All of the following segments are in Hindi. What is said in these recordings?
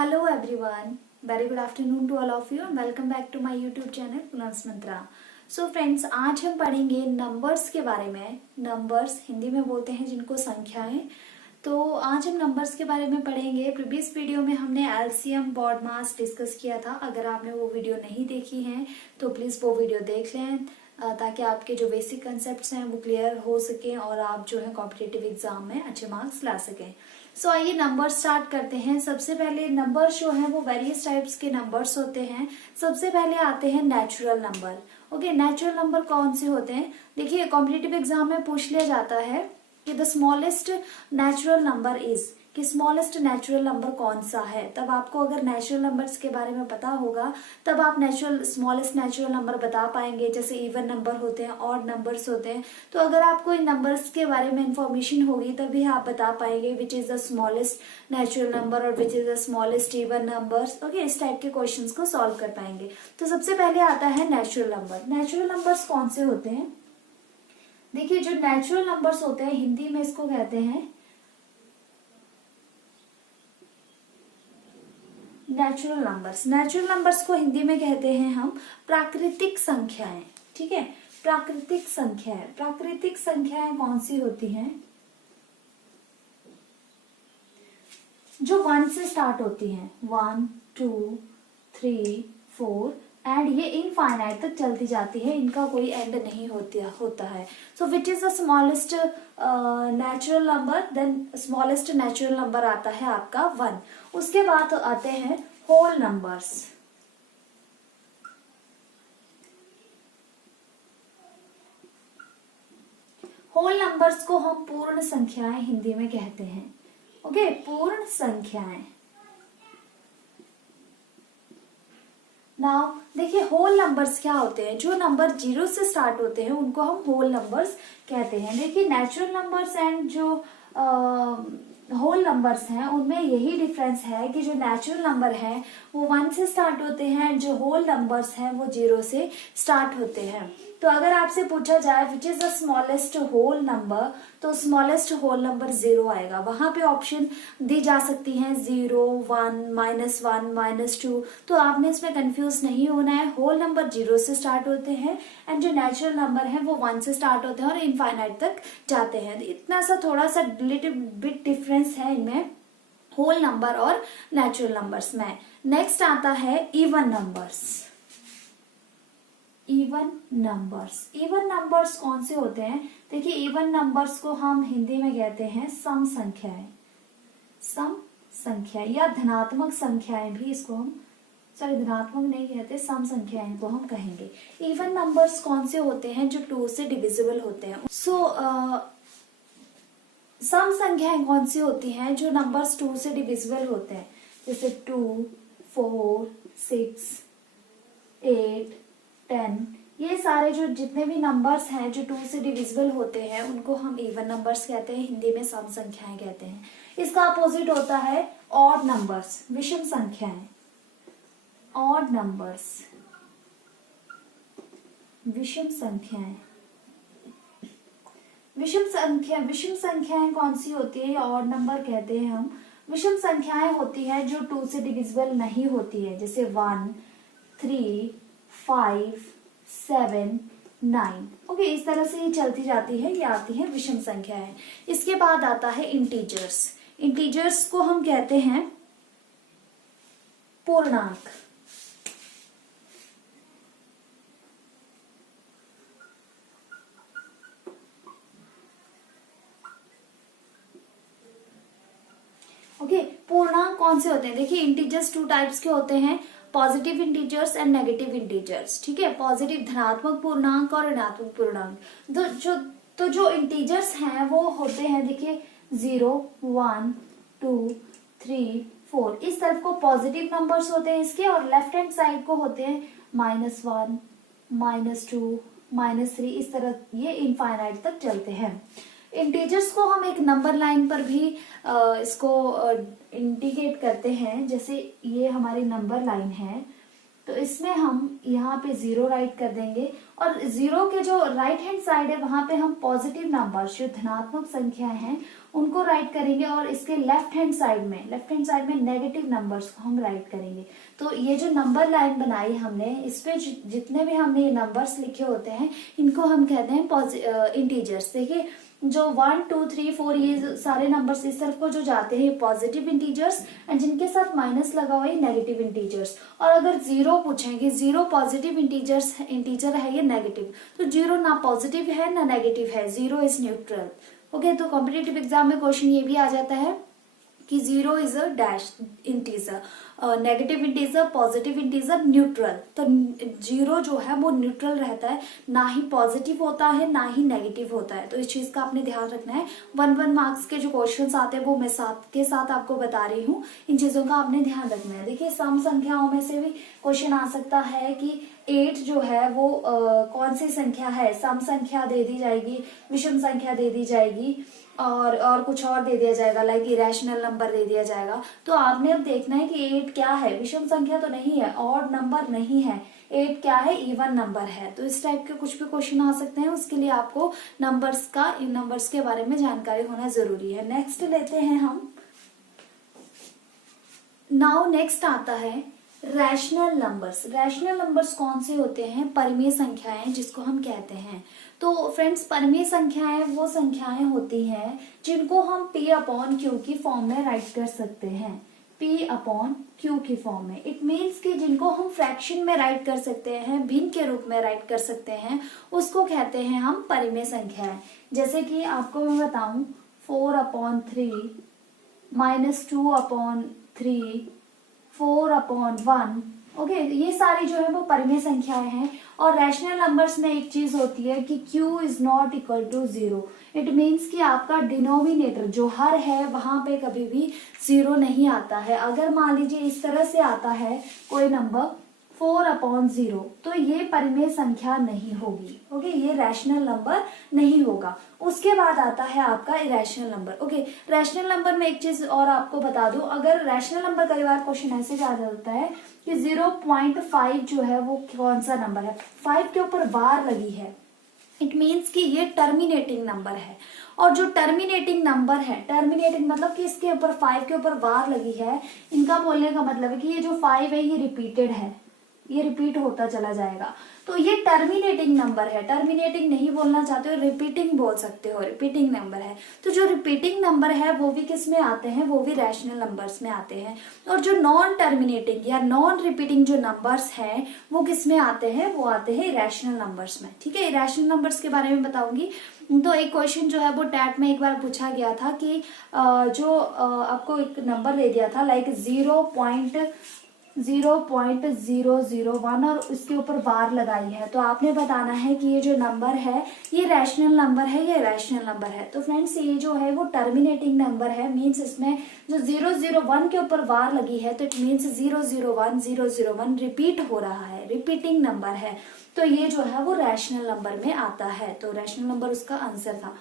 Hello everyone, very good afternoon to all of you and welcome back to my YouTube channel Punans Mantra. So friends, आज हम पढ़ेंगे नंबर्स के बारे में. नंबर्स हिंदी में बोलते हैं जिनको संख्याएं. तो आज हम नंबर्स के बारे में पढ़ेंगे. प्रीवियस वीडियो में हमने एलसीएम बॉड मास डिस्कस किया था. अगर आपने वो वीडियो नहीं देखी है तो प्लीज वो वीडियो देख लें ताकि आपके जो बेसिक कंसेप्ट्स हैं वो क्लियर हो सके और आप जो है कॉम्पिटिटिव एग्जाम में अच्छे मार्क्स ला सकें. सो आइए नंबर स्टार्ट करते हैं. सबसे पहले नंबर जो है वो वेरियस टाइप्स के नंबर्स होते हैं. सबसे पहले आते हैं natural number. Okay, natural number कौन से होते हैं? देखिए, कॉम्पिटिटिव एग्जाम में पूछ लिया जाता है कि the smallest natural number is, कि स्मॉलेस्ट नेचुरल नंबर कौन सा है. तब आपको अगर नेचुरल नंबर्स के बारे में पता होगा तब आप स्मॉलेस्ट नेचुरल नंबर बता पाएंगे. जैसे इवन नंबर होते हैं, ऑड नंबर्स होते हैं. तो अगर आपको इन नंबर्स के बारे में इंफॉर्मेशन होगी तभी आप बता पाएंगे which is the smallest natural number और which is the smallest even numbers. Okay, इस टाइप के क्वेश्चंस को सॉल्व कर पाएंगे. तो सबसे पहले आता है नेचुरल नंबर. नेचुरल नंबर्स कौन से होते हैं? देखिए, जो नेचुरल नंबर्स होते हैं हिंदी में इसको कहते हैं नेचुरल नंबर्स. नेचुरल नंबर्स को हिंदी में कहते हैं हम प्राकृतिक संख्याएं. ठीक है, प्राकृतिक संख्याएं. प्राकृतिक संख्याएं कौन सी होती हैं? जो 1 से स्टार्ट होती हैं. 1, 2, 3, 4 एंड ये इनफाइनाइट तक चलती जाती है. इनका कोई एंड नहीं होता है. So which is the smallest natural number? Then smallest natural number आता है आपका 1. उसके बाद आते हैं होल नंबर्स. होल नंबर्स को हम पूर्ण संख्याएं हिंदी में कहते हैं. ओके, पूर्ण संख्याएं. नाउ देखिए, होल नंबर्स क्या होते हैं? जो नंबर 0 से स्टार्ट होते हैं उनको हम होल नंबर्स कहते हैं. देखिए, नेचुरल नंबर्स एंड जो होल नंबर्स हैं उनमें यही डिफरेंस है कि जो नेचुरल नंबर है वो 1 से स्टार्ट होते हैं, जो होल नंबर्स हैं वो 0 से स्टार्ट होते हैं. तो अगर आपसे पूछा जाए which is the smallest whole number, तो स्मॉलेस्ट होल नंबर 0 आएगा. वहां पे ऑप्शन दी जा सकती हैं 0, 1, -1, -2. तो आपने इसमें कंफ्यूज नहीं होना है. होल नंबर 0 से स्टार्ट होते हैं एंड जो नेचुरल नंबर है वो 1 से स्टार्ट होते हैं और इनफाइनाइट तक जाते हैं. इतना सा थोड़ा सा लिटिल बिट डिफरेंस है इनमें होल नंबर और नेचुरल नंबर्स में. नेक्स्ट आता है even numbers. Even numbers. Even numbers कौन से होते हैं? देखिए, इवन नंबर्स को हम हिंदी में कहते हैं सम संख्याएं. सम संख्या या धनात्मक संख्याएं भी इसको हम, धनात्मक नहीं कहते, सम संख्याएं को हम कहेंगे. इवन नंबर्स कौन से होते हैं? जो 2 से डिविजिबल होते हैं. सम संख्याएं कौन सी होती हैं? जो नंबर्स 2 से डिविजिबल होते हैं. जैसे 2, 4, 6, 8, 10. ये सारे जो जितने भी नंबर्स हैं जो 2 से डिविजिबल होते हैं उनको हम इवन नंबर्स कहते हैं. हिंदी में सम संख्याएं कहते हैं. इसका अपोजिट होता है ऑड नंबर्स, विषम संख्याएं. ऑड नंबर्स, विषम संख्याएं. विषम संख्याएं कौन सी होती है? ऑड नंबर कहते हैं हम. विषम संख्याएं होती है जो 2 से डिविजिबल नहीं होती है. जैसे 1, 3, 5, 7, 9. ओके, इस तरह से ये चलती जाती है. ये आती है विषम संख्याएं. इसके बाद आता है इंटीजर्स. इंटीजर्स को हम कहते हैं पूर्णांक. ओके, पूर्णांक कौन से होते हैं? देखिए, इंटीजर्स 2 टाइप्स के होते हैं, positive integers and negative integers. ठीक है, पॉजिटिव धनात्मक पूर्णांक और ऋणात्मक पूर्णांक. तो जो इंटीजर्स हैं वो होते हैं, देखिए 0, 1, 2, 3, 4. इस तरफ को पॉजिटिव नंबर्स होते हैं इसके, और लेफ्ट हैंड साइड को होते हैं -1, -2, -3. इस तरह ये इनफाइनाइट तक चलते हैं. इंटीजर्स को हम एक नंबर लाइन पर भी इसको इंडिकेट करते हैं. जैसे ये हमारी नंबर लाइन है तो इसमें हम यहाँ पे 0 राइट कर देंगे और 0 के जो राइट हैंड साइड है वहां पे हम पॉजिटिव नंबर जो धनात्मक संख्या हैं उनको राइट करेंगे और इसके लेफ्ट हैंड साइड में नेगेटिव नंबर्स को हम राइट करेंगे। तो ये जो नंबर लाइन बनाई हमने, इस पे जितने भी हमने ये नंबर्स लिखे होते हैं इनको हम कहते हैं इंटीजर्स। देखिए जो 1 2 3 4 ये सारे नंबर्स इस तरफ को जो जाते हैं पॉजिटिव इंटीजर्स, एंड जिनके साथ माइनस लगा हुआ है नेगेटिव इंटीजर्स। और अगर जीरो पूछेंगे, जीरो पॉजिटिव इंटीजर है ये नेगेटिव, तो जीरो ना पॉजिटिव है ना नेगेटिव है, जीरो इज न्यूट्रल। ओके, तो कॉम्पिटिटिव एग्जाम में क्वेश्चन ये भी आ जाता है कि zero is a dash integer, negative integer, positive integer, neutral. तो जीरो जो है वो न्यूट्रल रहता है, ना ही पॉजिटिव होता है ना ही नेगेटिव होता है। तो इस चीज का आपने ध्यान रखना है। 1 मार्क्स के जो क्वेश्चंस आते हैं वो मैं साथ के साथ आपको बता रही हूँ, इन चीजों का आपने ध्यान रखना है। देखिए सम संख्याओं में से भी क्वेश्चन आ सकता है कि 8 जो है वो कौन सी संख्या है, सम संख्या दे दी जाएगी, विषम संख्या दे दी जाएगी और कुछ और दे दिया जाएगा, लाइक इरेशनल नंबर दे दिया जाएगा। तो आपने अब देखना है कि 8 क्या है, विषम संख्या तो नहीं है, ऑड नंबर नहीं है, 8 क्या है, इवन नंबर है। तो इस टाइप के कुछ भी क्वेश्चन आ सकते हैं, उसके लिए आपको इन नंबर्स के बारे में जानकारी होना जरूरी है। नेक्स्ट लेते हैं हम, नाउ नेक्स्ट आता है रैशनल नंबर्स। रैशनल नंबर्स कौन से होते हैं, परिमेय संख्याएं जिसको हम कहते हैं। तो फ्रेंड्स परिमेय संख्याएं वो संख्याएं होती हैं जिनको हम p अपॉन क्यू की फॉर्म में राइट कर सकते हैं, p अपॉन क्यू की फॉर्म में। इट मीन्स कि जिनको हम फ्रैक्शन में राइट कर सकते हैं, भिन्न के रूप में राइट कर सकते हैं, उसको कहते हैं हम परिमेय संख्याएं। जैसे कि आपको मैं बताऊं 4/3 -2/3 4/1, ओके, ये सारी जो है वो परिमेय संख्याएं हैं। और रैशनल नंबर्स में एक चीज होती है कि q is not equal to 0। It means कि आपका डिनोमिनेटर जो हर है वहां पे कभी भी 0 नहीं आता है। अगर मान लीजिए इस तरह से आता है कोई नंबर 4/0, तो ये परिमेय संख्या नहीं होगी। ओके, ये रैशनल नंबर नहीं होगा। उसके बाद आता है आपका irrational number. Okay, rational number में एक चीज और आपको बता दूं, अगर रैशनल नंबर कई बार क्वेश्चन ऐसे आ जाता है कि 0.5 जो है वो कौन सा नंबर है, 5 के ऊपर बार लगी है, इट मीन्स कि ये टर्मिनेटिंग नंबर है। और जो टर्मिनेटिंग नंबर है, टर्मिनेटिंग मतलब कि इसके ऊपर 5 के ऊपर बार लगी है, इनका बोलने का मतलब है कि ये जो 5 है ये रिपीटेड है, ये रिपीट होता चला जाएगा। तो ये टर्मिनेटिंग नंबर है। टर्मिनेटिंग नहीं बोलना चाहते हो, रिपीटिंग बोल सकते हो, रिपीटिंग नंबर है। तो जो रिपीटिंग नंबर है वो भी किस में आते हैं, वो भी रैशनल नंबर्स में आते हैं। और जो नॉन टर्मिनेटिंग या नॉन रिपीटिंग जो नंबर्स हैं वो किस में आते हैं, वो आते हैं इरेशनल नंबर्स में। ठीक है, इरेशनल नंबर्स के बारे में बताऊंगी। तो एक क्वेश्चन जो है वो टैट में एक बार पूछा गया था कि जो आपको एक नंबर दे दिया था लाइक 0.001 और उसके ऊपर बार लगाई है, तो आपने बताना है कि ये जो नंबर है ये रैशनल नंबर है या इरेशनल नंबर है। तो फ्रेंड्स ये जो है वो टर्मिनेटिंग नंबर है, मींस इसमें जो 001 के ऊपर बार लगी है तो इट मींस 001 रिपीट हो रहा है, रिपीटिंग नंबर है। तो ये जो है वो रैशनल नंबर में आता है। तो रैशनल नंबर उसका आंसर था।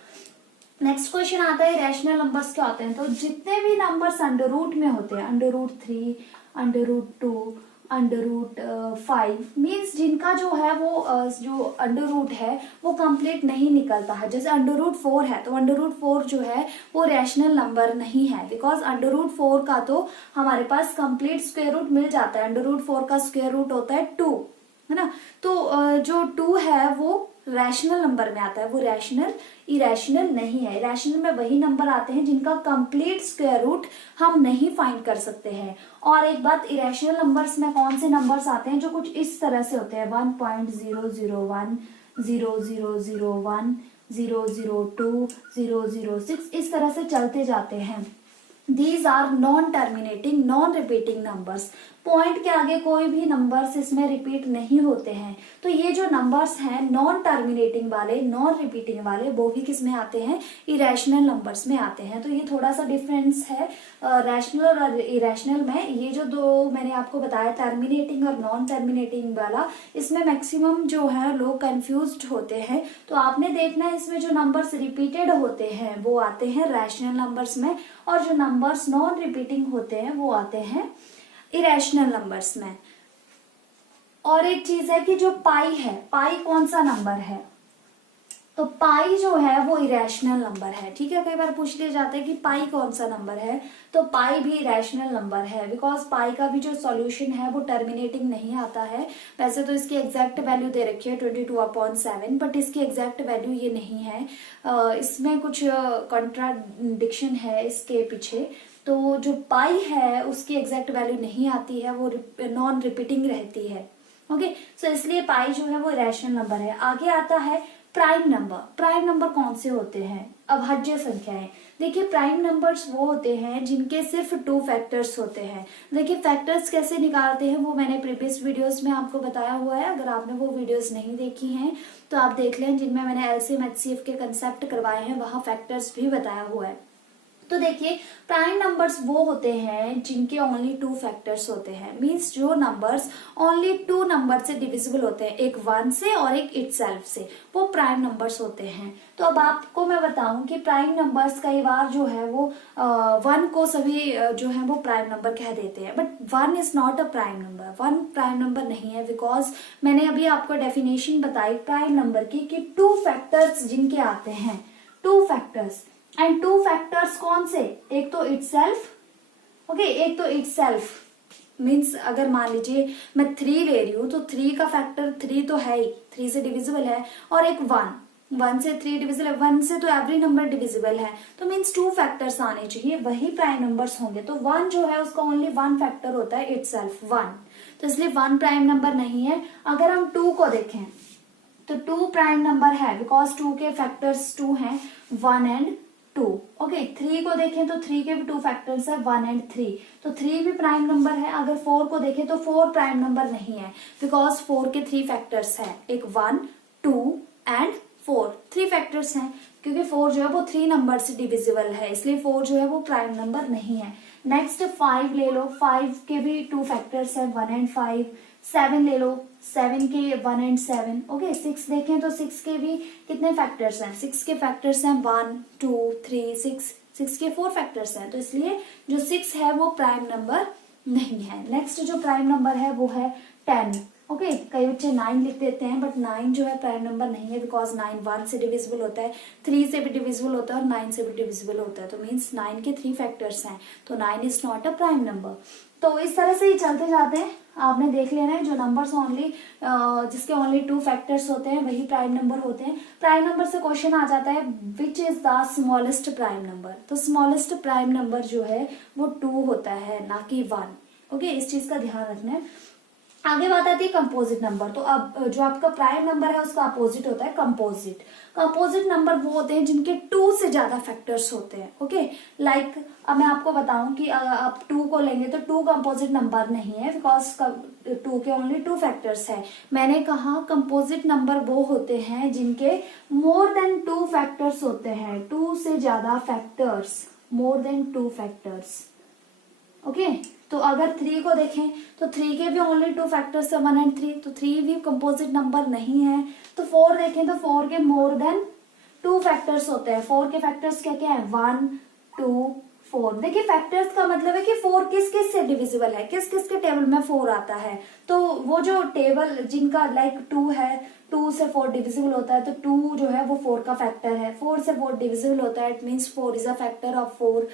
नेक्स्ट क्वेश्चन आता है रैशनल नंबर्स क्या होते हैं। तो जितने भी नंबर्स अंडर रूट में होते हैं, √3, √2, √5, मीन्स जिनका जो है वो जो अंडर रूट है वो कंप्लीट नहीं निकलता है। जैसे √4 है तो √4 जो है वो रैशनल नंबर नहीं है, बिकॉज √4 का तो हमारे पास कंप्लीट स्क्वायर रूट मिल जाता है। √4 का स्क्वायर रूट होता है 2, है ना। तो जो 2 है वो रैशनल नंबर में आता है, वो रैशनल इरेशनल नहीं है। इरेशनल में वही नंबर आते हैं जिनका कंप्लीट स्क्वायर रूट हम नहीं फाइंड कर सकते हैं। और एक बात, इरेशनल नंबर्स में कौन से नंबर्स आते हैं जो कुछ इस तरह से होते हैं, 1.001, 0001, 002, 006, इस तरह से चलते जाते हैं। These are non terminating non repeating numbers. Point के आगे कोई भी नंबर्स इसमें रिपीट नहीं होते हैं। तो ये जो नंबर्स हैं नॉन टर्मिनेटिंग वाले, नॉन रिपीटिंग वाले, वो भी किस में आते हैं, इरेशनल नंबर्स में आते हैं। तो ये थोड़ा सा डिफरेंस है रैशनल और इरेशनल में। ये जो दो मैंने आपको बताया टर्मिनेटिंग और नॉन टर्मिनेटिंग वाला, इसमें मैक्सिमम जो है लोग कंफ्यूज्ड होते हैं। तो आपने देखना है इसमें जो नंबर्स रिपीटेड होते हैं वो आते हैं रैशनल नंबर्स में, और जो नंबर्स नॉन रिपीटिंग होते हैं वो आते हैं इरेशनल नंबर्स में। और एक चीज है कि जो पाई है, पाई कौन सा नंबर है, तो पाई जो है वो इरेशनल नंबर है, ठीक है। कई बार पूछ लिया जाता है कि पाई कौन सा नंबर है, तो पाई भी इरेशनल नंबर है, बिकॉज पाई का भी जो सॉल्यूशन है वो टर्मिनेटिंग नहीं आता है। वैसे तो इसकी एग्जैक्ट वैल्यू दे रखी है 22/7, बट इसकी एग्जैक्ट वैल्यू ये नहीं है। इसमें कुछ कॉन्ट्राडिक्शन है इसके पीछे। तो जो पाई है उसकी एग्जैक्ट वैल्यू नहीं आती है, वो नॉन रिपीटिंग रहती है। ओके, सो इसलिए पाई जो है वो इरेशनल नंबर है। आगे आता है प्राइम नंबर। प्राइम नंबर कौन से होते हैं? अभाज्य संख्याएं। देखिए, प्राइम नंबर्स वो होते हैं जिनके सिर्फ 2 फैक्टर्स होते हैं। देखिए, फैक्टर्स कैसे निकालते हैं वो मैंने प्रीवियस वीडियोस में आपको बताया हुआ है। अगर आपने वो वीडियोस नहीं देखी हैं तो आप देख लें, जिनमें मैंने एलसीएम एचसीएफ के कंसेप्ट करवाए हैं, वहां फैक्टर्स भी बताया हुआ है। तो देखिए, प्राइम नंबर्स वो होते हैं जिनके ओनली 2 फैक्टर्स होते हैं। मींस जो नंबर्स ओनली 2 नंबर से डिविजिबल होते हैं, एक 1 से और एक इटसेल्फ से, वो प्राइम नंबर्स होते हैं। तो अब आपको मैं बताऊं कि प्राइम नंबर्स कई बार जो है वो 1 को सभी जो है वो प्राइम नंबर कह देते हैं, but 1 is not a prime number. 1 prime number नहीं है, बिकॉज मैंने अभी आपको डेफिनेशन बताई प्राइम नंबर की कि 2 फैक्टर्स जिनके आते हैं, 2 फैक्टर्स, एंड 2 फैक्टर्स कौन से? एक तो इटसेल्फ, ओके, एक तो इटसेल्फ। मीन्स अगर मान लीजिए मैं 3 ले रही हूं तो 3 का फैक्टर 3 तो है ही, 3 से डिविजिबल है, और एक 1 से 3 डिविजिबल है, 1 से तो एवरी नंबर डिविजिबल है, तो मीन्स 2 फैक्टर्स आने चाहिए, वही प्राइम नंबर्स होंगे। तो 1 जो है उसका ओनली 1 फैक्टर होता है, इटसेल्फ 1, तो इसलिए 1 प्राइम नंबर नहीं है। अगर हम 2 को देखें तो 2 प्राइम नंबर है, बिकॉज 2 के फैक्टर्स 2 हैं, 1 एंड 2। ओके, 3 को देखें तो 3 के भी 2 फैक्टर्स है, 1 एंड 3, तो 3 भी प्राइम नंबर है। अगर 4 को देखें तो 4 प्राइम नंबर नहीं है, बिकॉज 4 के 3 फैक्टर्स है, एक 1, 2 एंड 4, 3 फैक्टर्स हैं, क्योंकि 4 जो है वो 3 नंबर से डिविजिबल है, इसलिए 4 जो है वो प्राइम नंबर नहीं है। नेक्स्ट 5 ले लो, 5 के भी 2 फैक्टर्स है, 1 एंड 5। 7 ले लो, 7 के 1 एंड 7। ओके, 6 देखें तो 6 के भी कितने फैक्टर्स हैं? 6 के फैक्टर्स हैं 1, 2, 3, 6। 6 के 4 फैक्टर्स हैं, तो इसलिए जो 6 है वो प्राइम नंबर नहीं है। नेक्स्ट जो प्राइम नंबर है वो है 10। ओके, कई बच्चे 9 लिख देते हैं, बट 9 जो है प्राइम नंबर नहीं है, बिकॉज 9 1 से डिविजिबल होता है, 3 से भी डिविजिबल होता है और 9 से भी डिविजिबल होता है, तो मीन्स 9 के 3 फैक्टर्स हैं, तो 9 is not a prime number. तो इस तरह से ही चलते जाते हैं। आपने देख लेना है, जो नंबर्स ओनली जिसके ओनली 2 फैक्टर्स होते हैं वही प्राइम नंबर होते हैं। प्राइम नंबर से क्वेश्चन आ जाता है विच is the smallest prime number. तो स्मॉलेस्ट प्राइम नंबर जो है वो 2 होता है, ना कि 1। ओके, इस चीज का ध्यान रखना है। आगे बात आती है कंपोजिट नंबर। तो अब जो आपका प्राइम नंबर है उसका अपोजिट होता है कंपोजिट। कंपोजिट नंबर वो होते हैं जिनके 2 से ज्यादा फैक्टर्स होते हैं। ओके, लाइक अब मैं आपको बताऊं कि आप 2 को लेंगे तो 2 कंपोजिट नंबर नहीं है, बिकॉज 2 के ओनली 2 फैक्टर्स है। मैंने कहा कंपोजिट नंबर वो होते हैं जिनके मोर देन 2 फैक्टर्स होते हैं, 2 से ज्यादा factors, more than 2 factors. Okay, तो अगर 3 को देखें तो 3 के भी ओनली 2 फैक्टर्स है, 1 एंड 3, तो 3 भी कंपोजिट नंबर नहीं है। तो 4 देखें तो 4 के मोर देन 2 फैक्टर्स होते हैं। 4 के फैक्टर्स क्या क्या है? 1, 2, 4। देखिए, फैक्टर्स का मतलब है कि 4 किस किस से डिविजिबल है, किस किस के टेबल में 4 आता है। तो वो जो टेबल जिनका लाइक 2 है, 2 से 4 डिविजिबल होता है, तो 2 जो है वो 4 का फैक्टर है। 4 से 4 डिविजिबल होता है, it means 4 is a factor of 4।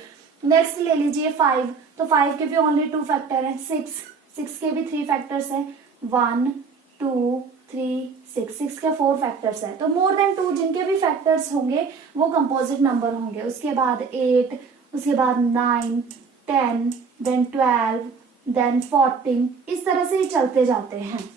Next ले लीजिए 5, तो 5 के भी ओनली 2 फैक्टर है। 6 के भी 3 फैक्टर्स है, 1, 2, 3, 6 के 4 फैक्टर्स है। तो मोर देन 2 जिनके भी फैक्टर्स होंगे वो कंपोजिट नंबर होंगे। उसके बाद 8, उसके बाद 9, 10, देन 12, देन 14, इस तरह से ही चलते जाते हैं।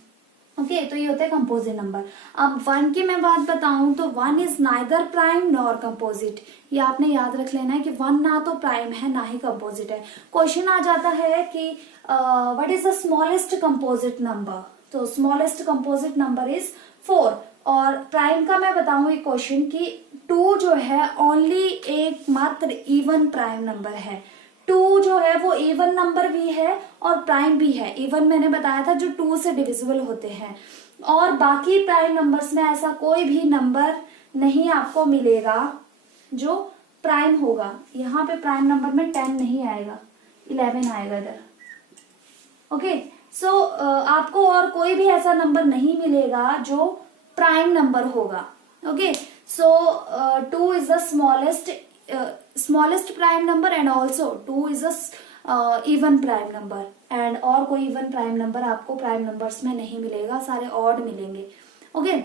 ओके, तो ये होते हैं कंपोजिट नंबर। अब 1 की मैं बात बताऊं तो 1 is neither prime nor composite. ये आपने याद रख लेना है कि 1 ना तो प्राइम है ना ही कंपोजिट है। क्वेश्चन आ जाता है कि what is the smallest composite number. तो स्मॉलेस्ट कंपोजिट नंबर इज 4। और प्राइम का मैं बताऊं एक क्वेश्चन कि 2 जो है ओनली एक मात्र इवन प्राइम नंबर है। 2 जो है वो इवन नंबर भी है और प्राइम भी है। इवन मैंने बताया था जो 2 से डिविजिबल होते हैं, और बाकी प्राइम नंबर्स में ऐसा कोई भी नंबर नहीं आपको मिलेगा जो प्राइम होगा। यहाँ पे प्राइम नंबर में 10 नहीं आएगा, 11 आएगा इधर। ओके, सो आपको और कोई भी ऐसा नंबर नहीं मिलेगा जो प्राइम नंबर होगा। Okay, So 2 is the smallest prime number and also 2 is a even prime number, and और कोई इवन प्राइम नंबर आपको प्राइम नंबर्स में नहीं मिलेगा, सारे ऑड मिलेंगे। ओके,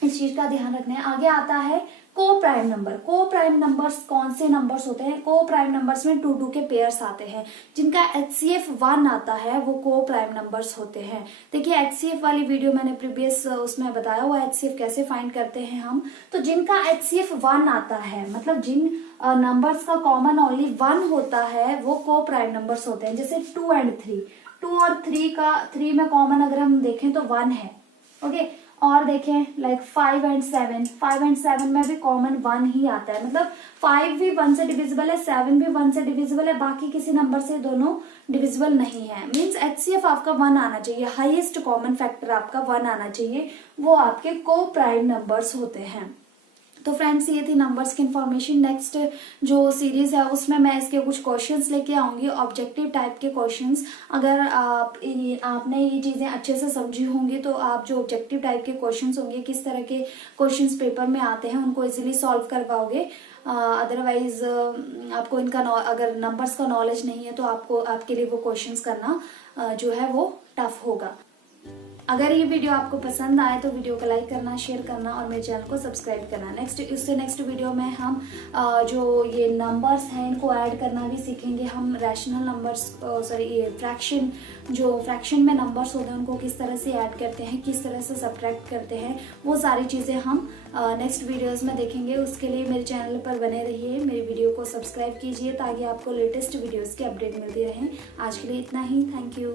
इस चीज का ध्यान रखना है। आगे आता है को प्राइम नंबर। को प्राइम नंबर्स कौन से नंबर्स होते हैं? को प्राइम नंबर्स में 2 2 के पेयर्स आते हैं। जिनका HCF 1 आता है वो को प्राइम नंबर्स होते हैं। देखिए HCF वाली वीडियो मैंने प्रीवियस उसमें बताया हुआ HCF कैसे फाइंड करते हैं हम। तो जिनका HCF 1 आता है, मतलब जिन नंबर्स का कॉमन ओनली 1 होता है, वो को प्राइम नंबर्स होते हैं। जैसे 2 and 3, 2 और 3 में कॉमन अगर हम देखें तो 1 है। ओके, और देखें लाइक 5 and 7 में भी कॉमन 1 ही आता है। मतलब 5 भी 1 से डिविजिबल है, 7 भी 1 से डिविजिबल है, बाकी किसी नंबर से दोनों डिविजिबल नहीं है। मींस HCF आपका 1 आना चाहिए, हाईएस्ट कॉमन फैक्टर आपका 1 आना चाहिए, वो आपके को प्राइम नंबर्स होते हैं। तो फ्रेंड्स ये थी नंबर्स की इन्फॉर्मेशन। नेक्स्ट जो सीरीज है उसमें मैं इसके कुछ क्वेश्चंस लेके आऊंगी, ऑब्जेक्टिव टाइप के क्वेश्चंस। अगर आपने ये चीजें अच्छे से समझी होंगी तो आप जो ऑब्जेक्टिव टाइप के क्वेश्चंस होंगे, किस तरह के क्वेश्चंस पेपर में आते हैं, उनको इजीली सॉल्व कर पाओगे। अदरवाइज आपको इनका अगर नंबर्स का नॉलेज नहीं है तो आपके लिए वो क्वेश्चंस करना जो है वो टफ होगा। अगर ये वीडियो आपको पसंद आए तो वीडियो को लाइक करना, शेयर करना और मेरे चैनल को सब्सक्राइब करना। नेक्स्ट वीडियो में हम जो ये नंबर्स हैं इनको ऐड करना भी सीखेंगे। हम रैशनल नंबर्स ये फ्रैक्शन में नंबर्स होते हैं उनको किस तरह से ऐड करते हैं, किस तरह से सब्ट्रैक्ट करते हैं, वो सारी चीज़ें हम नेक्स्ट वीडियोस में देखेंगे। उसके लिए मेरे चैनल पर बने रहिए, मेरी वीडियो को सब्सक्राइब कीजिए ताकि आपको लेटेस्ट वीडियोस की अपडेट मिलती रहे। आज के लिए इतना ही, थैंक यू।